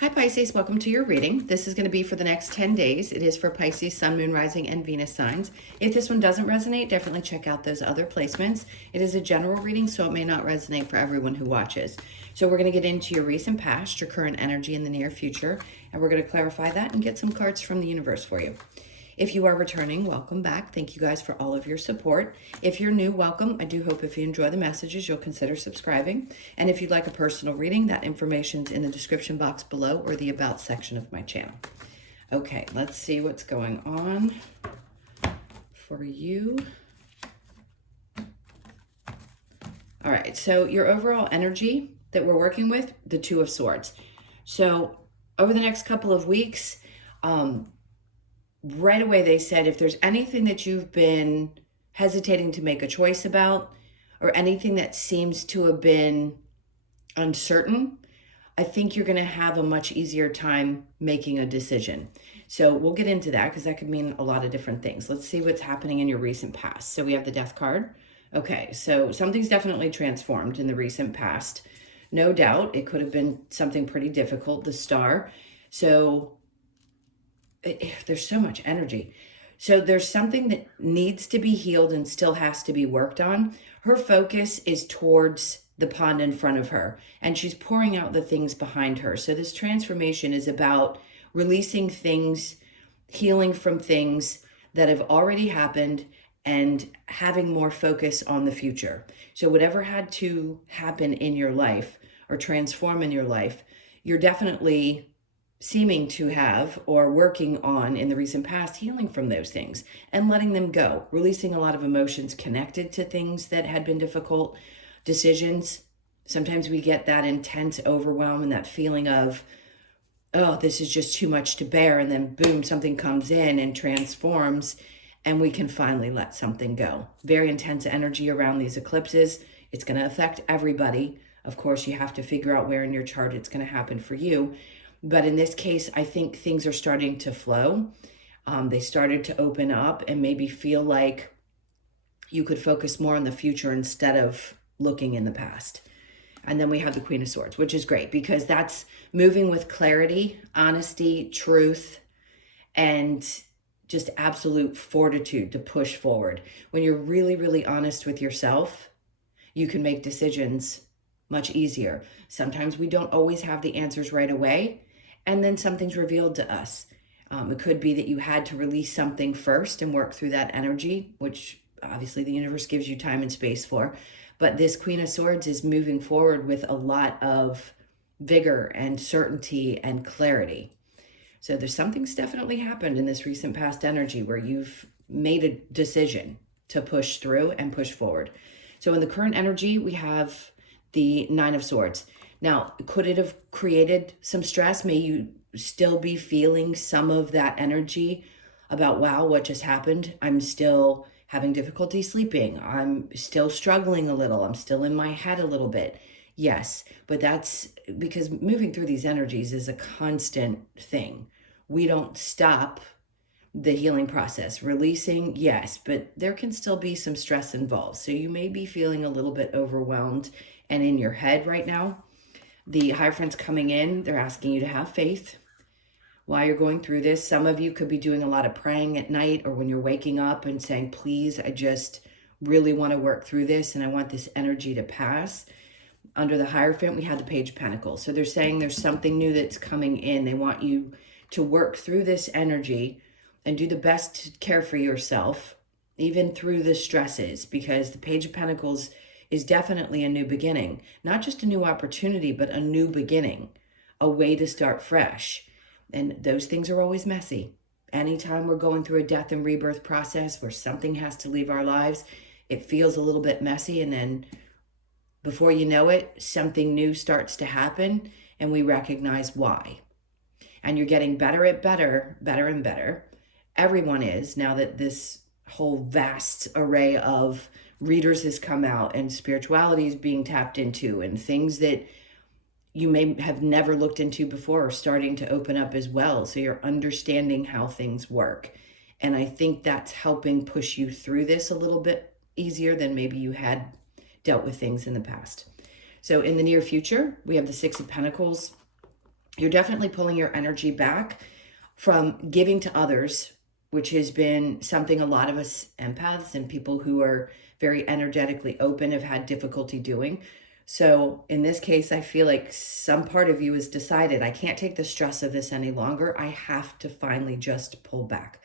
Hi Pisces, welcome to your reading. This is going to be for the next 10 days. It is for Pisces, Sun, Moon, Rising, and Venus signs. If this one doesn't resonate, definitely check out those other placements. It is a general reading, so it may not resonate for everyone who watches. So we're going to get into your recent past, your current energy in the near future, and we're going to clarify that and get some cards from the universe for you. If you are returning, welcome back. Thank you guys for all of your support. If you're new, welcome. I do hope if you enjoy the messages, you'll consider subscribing. And if you'd like a personal reading, that information's in the description box below or the About section of my channel. Okay, let's see what's going on for you. All right, so your overall energy that we're working with, the Two of Swords. So over the next couple of weeks, right away they said if there's anything that you've been hesitating to make a choice about or anything that seems to have been uncertain, I think you're going to have a much easier time making a decision. So we'll get into that because that could mean a lot of different things. Let's see what's happening in your recent past. So we have the Death card. Okay, so something's definitely transformed in the recent past. No doubt it could have been something pretty difficult, the Star. So there's so much energy. So there's something that needs to be healed and still has to be worked on. Her focus is towards the pond in front of her, and she's pouring out the things behind her. So this transformation is about releasing things, healing from things that have already happened, and having more focus on the future. So whatever had to happen in your life or transform in your life, you're definitely seeming to have or working on in the recent past, healing from those things and letting them go, releasing a lot of emotions connected to things that had been difficult decisions. Sometimes we get that intense overwhelm and that feeling of, oh, this is just too much to bear. And then boom, something comes in and transforms and we can finally let something go. Very intense energy around these eclipses. It's going to affect everybody. Of course, you have to figure out where in your chart it's going to happen for you. But in this case, I think things are starting to flow. They started to open up and maybe feel like you could focus more on the future instead of looking in the past. And then we have the Queen of Swords, which is great because that's moving with clarity, honesty, truth, and just absolute fortitude to push forward. When you're really, really honest with yourself, you can make decisions much easier. Sometimes we don't always have the answers right away, and then something's revealed to us. It could be that you had to release something first and work through that energy, which obviously the universe gives you time and space for. But this Queen of Swords is moving forward with a lot of vigor and certainty and clarity. So there's something's definitely happened in this recent past energy where you've made a decision to push through and push forward. So in the current energy, we have the Nine of Swords. Now, could it have created some stress? May you still be feeling some of that energy about, wow, what just happened? I'm still having difficulty sleeping. I'm still struggling a little. I'm still in my head a little bit. Yes, but that's because moving through these energies is a constant thing. We don't stop the healing process. Releasing, yes, but there can still be some stress involved. So you may be feeling a little bit overwhelmed and in your head right now. The Hierophants coming in, they're asking you to have faith while you're going through this. Some of you could be doing a lot of praying at night or when you're waking up and saying, please, I just really want to work through this and I want this energy to pass. Under the Hierophant, we had the Page of Pentacles. So they're saying there's something new that's coming in. They want you to work through this energy and do the best to care for yourself, even through the stresses, because the Page of Pentacles is definitely a new beginning. Not just a new opportunity, but a new beginning, a way to start fresh. And those things are always messy. Anytime we're going through a death and rebirth process where something has to leave our lives, it feels a little bit messy. And then before you know it, something new starts to happen and we recognize why. And you're getting better and better. Everyone is, now that this whole vast array of readers has come out and spirituality is being tapped into and things that you may have never looked into before are starting to open up as well. So you're understanding how things work. And I think that's helping push you through this a little bit easier than maybe you had dealt with things in the past. So in the near future, we have the Six of Pentacles. You're definitely pulling your energy back from giving to others, which has been something a lot of us empaths and people who are very energetically open have had difficulty doing. So in this case, I feel like some part of you has decided, I can't take the stress of this any longer. I have to finally just pull back.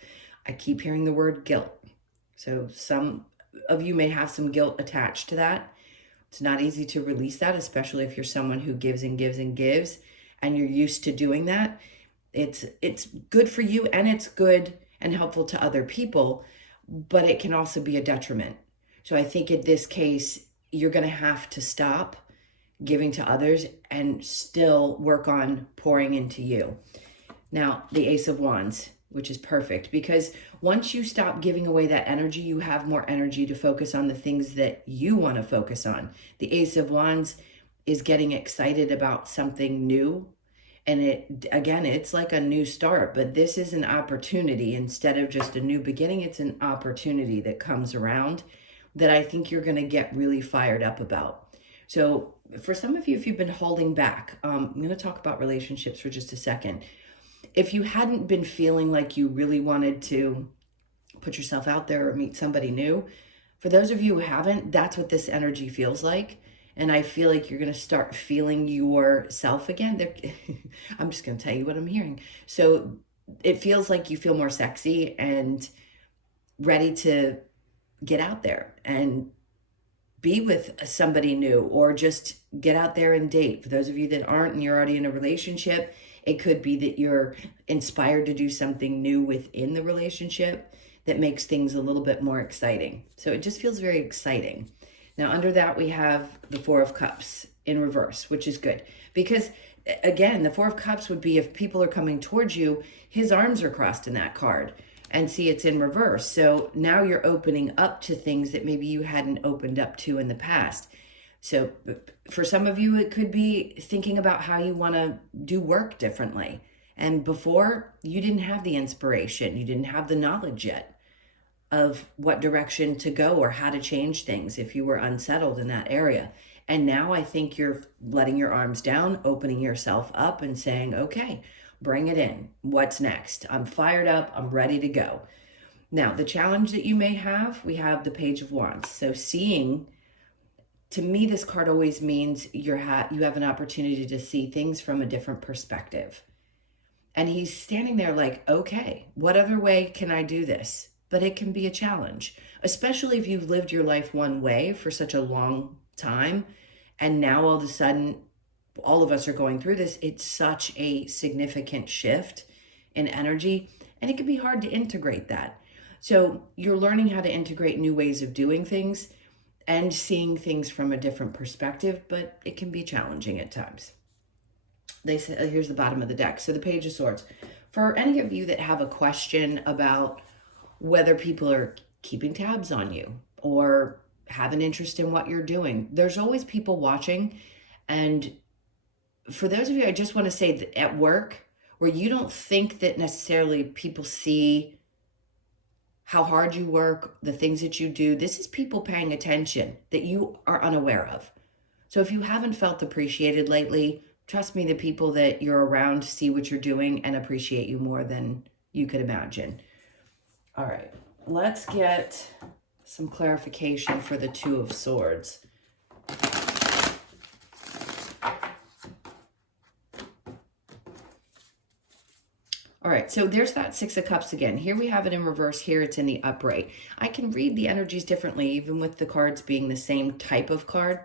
I keep hearing the word guilt. So some of you may have some guilt attached to that. It's not easy to release that, especially if you're someone who gives and gives and gives and you're used to doing that. It's good for you and it's good and helpful to other people, but it can also be a detriment. So I think in this case, you're going to have to stop giving to others and still work on pouring into you. Now, the Ace of Wands, which is perfect because once you stop giving away that energy, you have more energy to focus on the things that you want to focus on. The Ace of Wands is getting excited about something new. And it's like a new start, but this is an opportunity instead of just a new beginning. It's an opportunity that comes around that I think you're going to get really fired up about. So for some of you, if you've been holding back, I'm going to talk about relationships for just a second. If you hadn't been feeling like you really wanted to put yourself out there or meet somebody new, for those of you who haven't, that's what this energy feels like. And I feel like you're going to start feeling yourself again. I'm just going to tell you what I'm hearing. So it feels like you feel more sexy and ready to get out there and be with somebody new or just get out there and date. For those of you that aren't and you're already in a relationship, it could be that you're inspired to do something new within the relationship that makes things a little bit more exciting. So it just feels very exciting. Now, under that, we have the Four of Cups in reverse, which is good. Because, again, the Four of Cups would be if people are coming towards you, his arms are crossed in that card. And see, it's in reverse. So now you're opening up to things that maybe you hadn't opened up to in the past. So for some of you, it could be thinking about how you want to do work differently. And before, you didn't have the inspiration. You didn't have the knowledge yet of what direction to go or how to change things if you were unsettled in that area. And now I think you're letting your arms down, opening yourself up and saying, okay, bring it in. What's next? I'm fired up. I'm ready to go. Now, the challenge that you may have, we have the Page of Wands. So seeing, to me, this card always means you have an opportunity to see things from a different perspective. And he's standing there like, okay, what other way can I do this? But it can be a challenge, especially if you've lived your life one way for such a long time. And now all of a sudden, all of us are going through this. It's such a significant shift in energy, and it can be hard to integrate that. So you're learning how to integrate new ways of doing things and seeing things from a different perspective, but it can be challenging at times. They say, here's the bottom of the deck. So the Page of Swords. For any of you that have a question about whether people are keeping tabs on you or have an interest in what you're doing, there's always people watching. And for those of you, I just want to say that at work, where you don't think that necessarily people see how hard you work, the things that you do, this is people paying attention that you are unaware of. So if you haven't felt appreciated lately, trust me, the people that you're around see what you're doing and appreciate you more than you could imagine. All right, let's get some clarification for the Two of Swords. All right, so there's that Six of Cups again. Here we have it in reverse. Here it's in the upright. I can read the energies differently, even with the cards being the same type of card.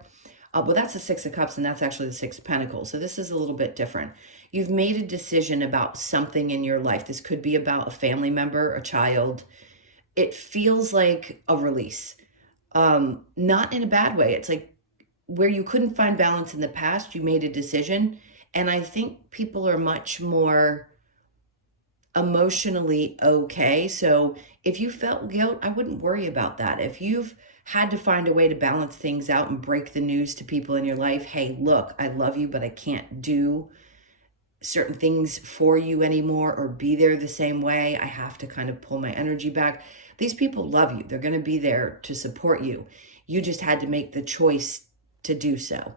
Well, that's the Six of Cups, and that's actually the Six of Pentacles. So this is a little bit different. You've made a decision about something in your life. This could be about a family member, a child. It feels like a release. Not in a bad way. It's like where you couldn't find balance in the past, you made a decision. And I think people are much more emotionally okay. So if you felt guilt, I wouldn't worry about that. If you've had to find a way to balance things out and break the news to people in your life, hey, look, I love you, but I can't do certain things for you anymore or be there the same way. I have to kind of pull my energy back. These people love you. They're going to be there to support you. You just had to make the choice to do so.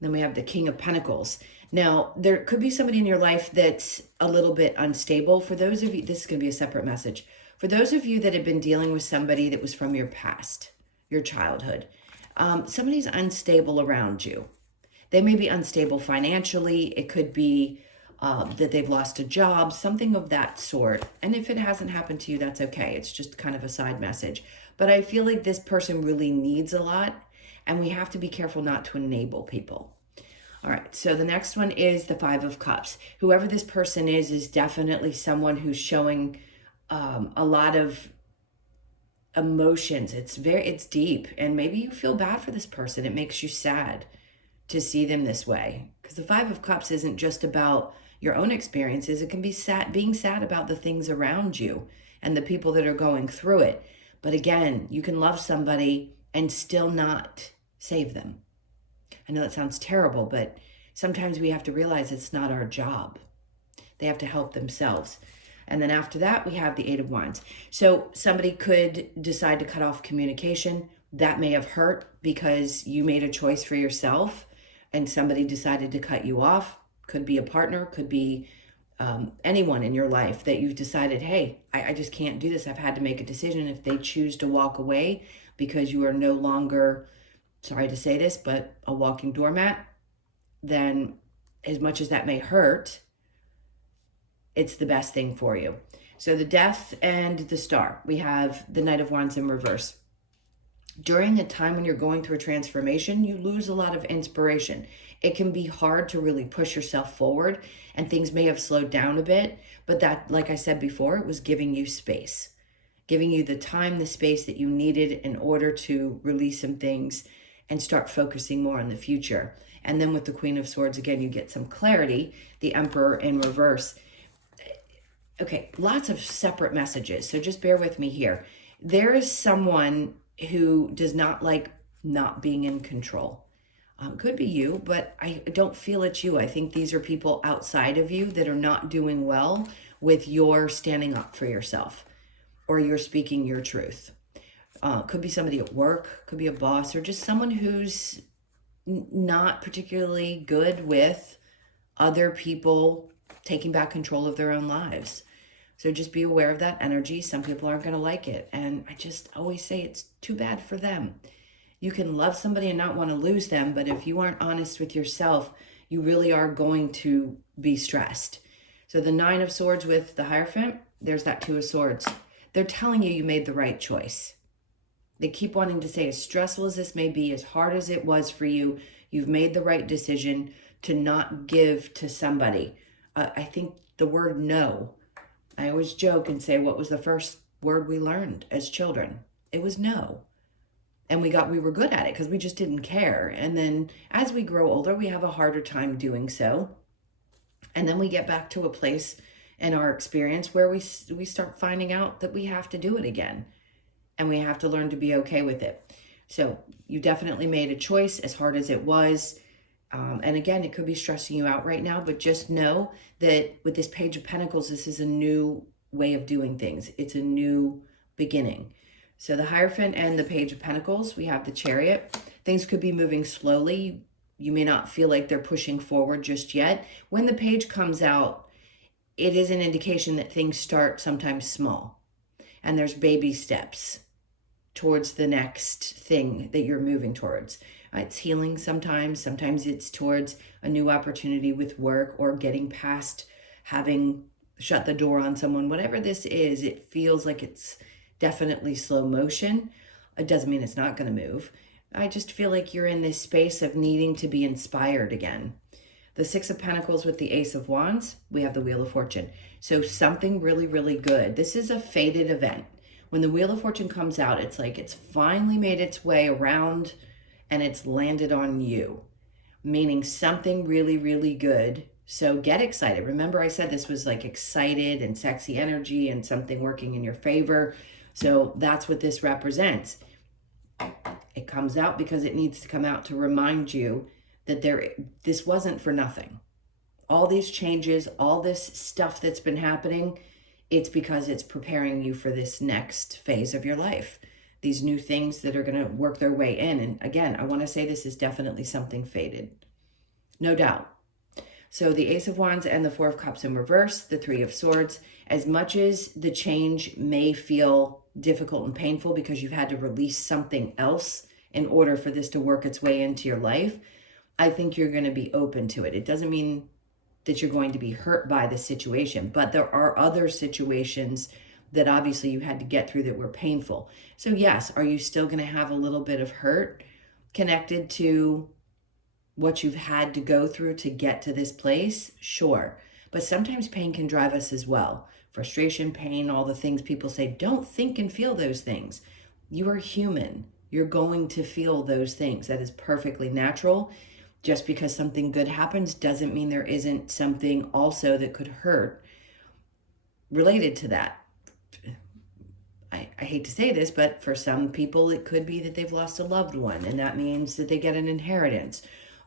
Then we have the King of Pentacles. Now, there could be somebody in your life that's a little bit unstable. For those of you, this is going to be a separate message. For those of you that have been dealing with somebody that was from your past, your childhood, somebody's unstable around you. They may be unstable financially. It could be that they've lost a job, something of that sort. And if it hasn't happened to you, that's okay. It's just kind of a side message. But I feel like this person really needs a lot, and we have to be careful not to enable people. All right, so the next one is the Five of Cups. Whoever this person is definitely someone who's showing a lot of emotions. It's deep, and maybe you feel bad for this person. It makes you sad to see them this way, because the Five of Cups isn't just about your own experiences. It can be being sad about the things around you and the people that are going through it. But again, you can love somebody and still not save them. I know that sounds terrible, but sometimes we have to realize it's not our job. They have to help themselves. And then after that, we have the Eight of Wands. So somebody could decide to cut off communication. That may have hurt because you made a choice for yourself and somebody decided to cut you off. Could be a partner, could be anyone in your life that you've decided, hey, I just can't do this. I've had to make a decision. If they choose to walk away because you are no longer, sorry to say this, but a walking doormat, then as much as that may hurt, it's the best thing for you. So the Death and the Star. We have the Knight of Wands in reverse. During a time when you're going through a transformation, you lose a lot of inspiration. It can be hard to really push yourself forward, and things may have slowed down a bit, but that, like I said before, it was giving you space, giving you the time, the space that you needed in order to release some things and start focusing more on the future. And then with the Queen of Swords, again, you get some clarity, the Emperor in reverse. Okay, lots of separate messages, so just bear with me here. There is someone who does not like not being in control. Could be you, but I don't feel it's you. I think these are people outside of you that are not doing well with your standing up for yourself or you're speaking your truth. Could be somebody at work, could be a boss, or just someone who's not particularly good with other people taking back control of their own lives. So just be aware of that energy. Some people aren't going to like it. And I just always say it's too bad for them. You can love somebody and not want to lose them, but if you aren't honest with yourself, you really are going to be stressed. So the Nine of Swords with the Hierophant, there's that Two of Swords. They're telling you made the right choice. They keep wanting to say, as stressful as this may be, as hard as it was for you, you've made the right decision to not give to somebody. I think the word no, I always joke and say, what was the first word we learned as children? It was no. And we were good at it because we just didn't care. And then as we grow older, we have a harder time doing so. And then we get back to a place in our experience where we start finding out that we have to do it again. And we have to learn to be okay with it. So you definitely made a choice, as hard as it was. And again, it could be stressing you out right now, but just know that with this Page of Pentacles, this is a new way of doing things. It's a new beginning. So the Hierophant and the Page of Pentacles, we have the Chariot. Things could be moving slowly. You may not feel like they're pushing forward just yet. When the page comes out, it is an indication that things start sometimes small. And there's baby steps towards the next thing that you're moving towards. It's healing sometimes. Sometimes it's towards a new opportunity with work or getting past having shut the door on someone. Whatever this is, it feels like it's definitely slow motion. It doesn't mean it's not going to move. I just feel like you're in this space of needing to be inspired again. The Six of Pentacles with the Ace of Wands, we have the Wheel of Fortune. So something really, really good. This is a fated event. When the Wheel of Fortune comes out, it's like it's finally made its way around and it's landed on you, meaning something really, really good. So get excited. Remember I said this was like excited and sexy energy and something working in your favor. So that's what this represents. It comes out because it needs to come out to remind you that this wasn't for nothing. All these changes, all this stuff that's been happening, it's because it's preparing you for this next phase of your life. These new things that are going to work their way in. And again, I want to say this is definitely something fated. No doubt. So the Ace of Wands and the Four of Cups in reverse, the Three of Swords. As much as the change may feel difficult and painful because you've had to release something else in order for this to work its way into your life, I think you're going to be open to it. It doesn't mean that you're going to be hurt by the situation, but there are other situations that obviously you had to get through that were painful. So yes, are you still going to have a little bit of hurt connected to what you've had to go through to get to this place? Sure. But sometimes pain can drive us as well. Frustration, pain, all the things people say, don't think and feel those things. You are human. You're going to feel those things. That is perfectly natural. Just because something good happens doesn't mean there isn't something also that could hurt related to that. I hate to say this, but for some people, it could be that they've lost a loved one, and that means that they get an inheritance.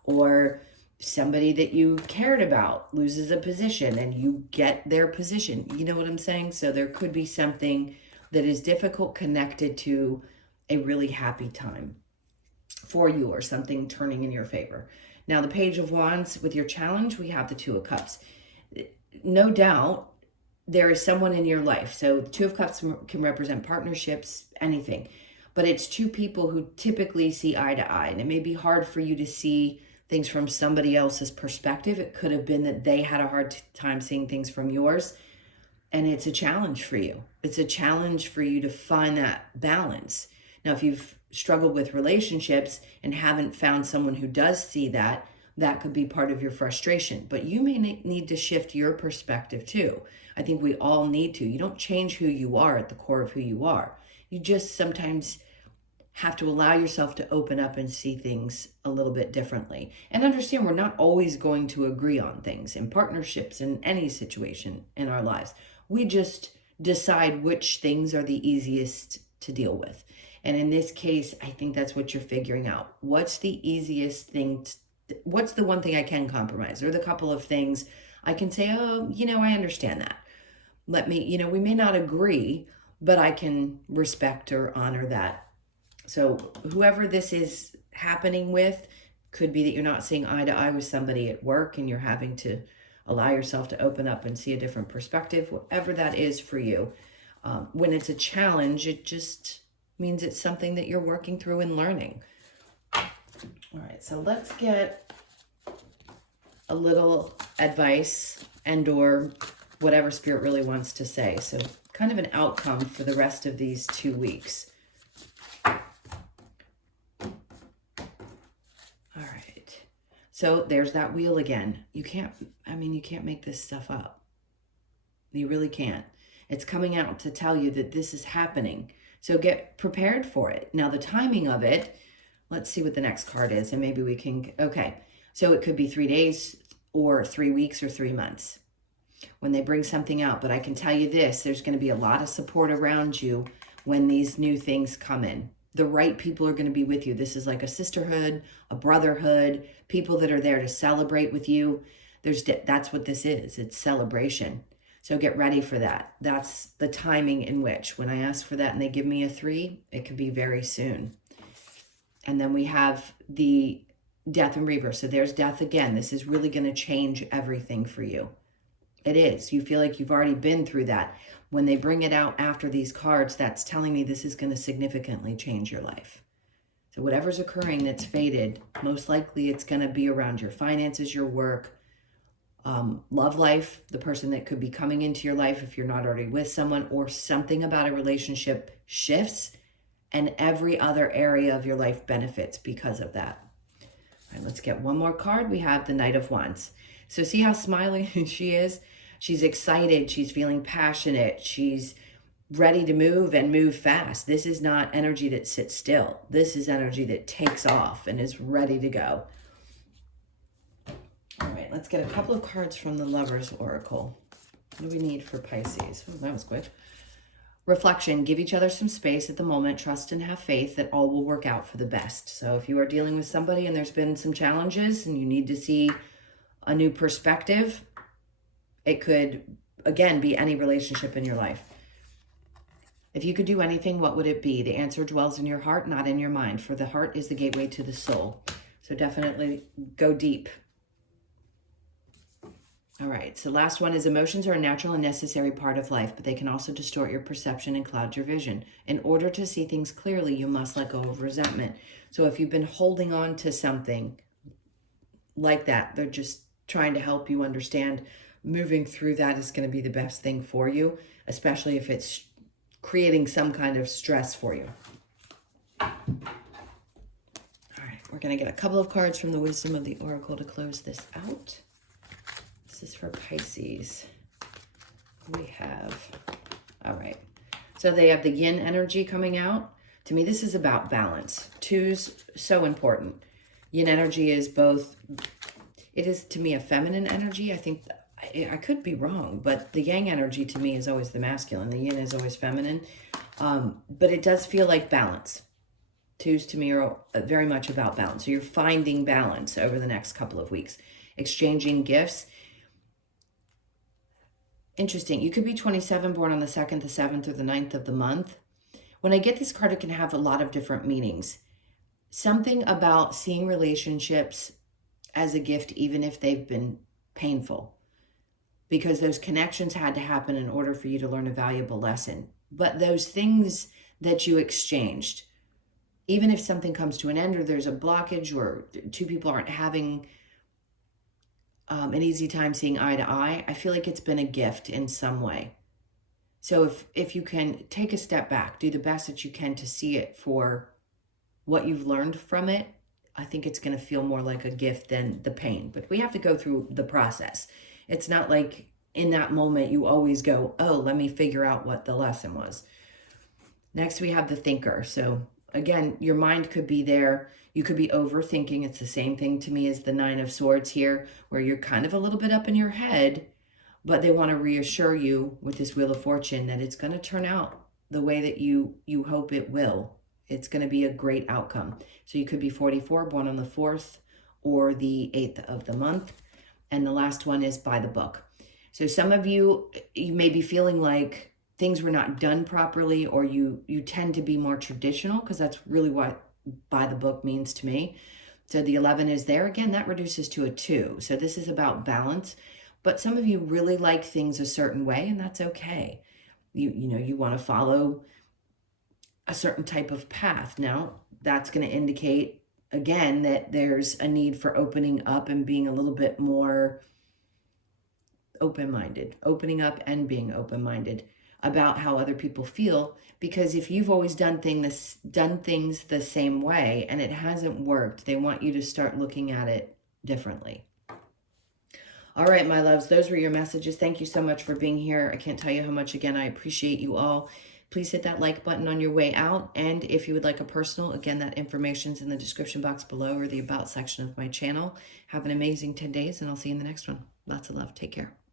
Or somebody that you cared about loses a position and you get their position. You know what I'm saying? So there could be something that is difficult connected to a really happy time for you, or something turning in your favor. Now, the Page of Wands, with your challenge, we have the Two of Cups. No doubt there is someone in your life. So Two of Cups can represent partnerships, anything. But it's two people who typically see eye to eye. And it may be hard for you to see things from somebody else's perspective. It could have been that they had a hard time seeing things from yours. And it's a challenge for you. It's a challenge for you to find that balance. Now, if you've struggled with relationships and haven't found someone who does see that, that could be part of your frustration. But you may need to shift your perspective too. I think we all need to. You don't change who you are at the core of who you are. You just sometimes have to allow yourself to open up and see things a little bit differently. And understand we're not always going to agree on things in partnerships, in any situation in our lives. We just decide which things are the easiest to deal with. And in this case, I think that's what you're figuring out. What's the easiest thing? What's the one thing I can compromise? Or the couple of things I can say, oh, I understand that. Let me, we may not agree, but I can respect or honor that. So whoever this is happening with, could be that you're not seeing eye to eye with somebody at work and you're having to allow yourself to open up and see a different perspective, whatever that is for you. When it's a challenge, it just means it's something that you're working through and learning. All right, so let's get a little advice and or whatever Spirit really wants to say. So kind of an outcome for the rest of these 2 weeks. All right. So there's that wheel again. You can't make this stuff up. You really can't. It's coming out to tell you that this is happening. So get prepared for it. Now, the timing of it, let's see what the next card is, and maybe we can, okay. So it could be 3 days or 3 weeks or 3 months when they bring something out. But I can tell you this, there's going to be a lot of support around you when these new things come in. The right people are going to be with you. This is like a sisterhood, a brotherhood, people that are there to celebrate with you. That's what this is. It's celebration. So get ready for that. That's the timing in which, when I ask for that and they give me a 3, it could be very soon. And then we have the Death and reverse. So there's death again. This is really going to change everything for you. It is. You feel like you've already been through that. When they bring it out after these cards, that's telling me this is going to significantly change your life. So whatever's occurring that's faded, most likely it's going to be around your finances, your work, love life, the person that could be coming into your life if you're not already with someone, or something about a relationship shifts and every other area of your life benefits because of that. All right, let's get one more card. We have the Knight of Wands. So see how smiling she is? She's excited. She's feeling passionate. She's ready to move and move fast. This is not energy that sits still. This is energy that takes off and is ready to go. All right, let's get a couple of cards from the Lover's Oracle. What do we need for Pisces? Oh, that was quick. Reflection, give each other some space at the moment. Trust and have faith that all will work out for the best. So if you are dealing with somebody and there's been some challenges and you need to see a new perspective, it could, again, be any relationship in your life. If you could do anything, what would it be? The answer dwells in your heart, not in your mind, for the heart is the gateway to the soul. So definitely go deep. All right, so last one is emotions are a natural and necessary part of life, but they can also distort your perception and cloud your vision. In order to see things clearly, you must let go of resentment. So if you've been holding on to something like that, they're just trying to help you understand moving through that is going to be the best thing for you, especially if it's creating some kind of stress for you. All right, we're going to get a couple of cards from the Wisdom of the Oracle to close this out. This is for Pisces. We have, all right. So they have the yin energy coming out. To me, this is about balance. Two's so important. Yin energy is both, it is to me a feminine energy. I think, I could be wrong, but the yang energy to me is always the masculine. The yin is always feminine. But it does feel like balance. Twos to me are very much about balance. So you're finding balance over the next couple of weeks. Exchanging gifts. Interesting. You could be 27, born on the 2nd, the 7th, or the 9th of the month. When I get this card, it can have a lot of different meanings. Something about seeing relationships as a gift, even if they've been painful, because those connections had to happen in order for you to learn a valuable lesson. But those things that you exchanged, even if something comes to an end or there's a blockage or two people aren't having an easy time seeing eye to eye, I feel like it's been a gift in some way. So if you can take a step back, do the best that you can to see it for what you've learned from it, I think it's going to feel more like a gift than the pain. But we have to go through the process. It's not like in that moment you always go, oh, let me figure out what the lesson was. Next, we have the thinker. So again, your mind could be there. You could be overthinking. It's the same thing to me as the 9 of Swords here, where you're kind of a little bit up in your head, but they want to reassure you with this Wheel of Fortune that it's going to turn out the way that you hope it will. It's going to be a great outcome. So you could be 44, born on the 4th or the 8th of the month. And the last one is by the book. So some of you may be feeling like things were not done properly, or you tend to be more traditional, because that's really what by the book means to me. So the 11 is there. Again, that reduces to a 2. So this is about balance. But some of you really like things a certain way, and that's okay. You want to follow a certain type of path. Now, that's going to indicate, again, that there's a need for opening up and being a little bit more open-minded, opening up and being open-minded about how other people feel. Because if you've always done things the same way and it hasn't worked, they want you to start looking at it differently. All right, my loves, those were your messages. Thank you so much for being here. I can't tell you how much, again, I appreciate you all. Please hit that like button on your way out. And if you would like a personal, again, that information's in the description box below or the About section of my channel. Have an amazing 10 days, and I'll see you in the next one. Lots of love. Take care.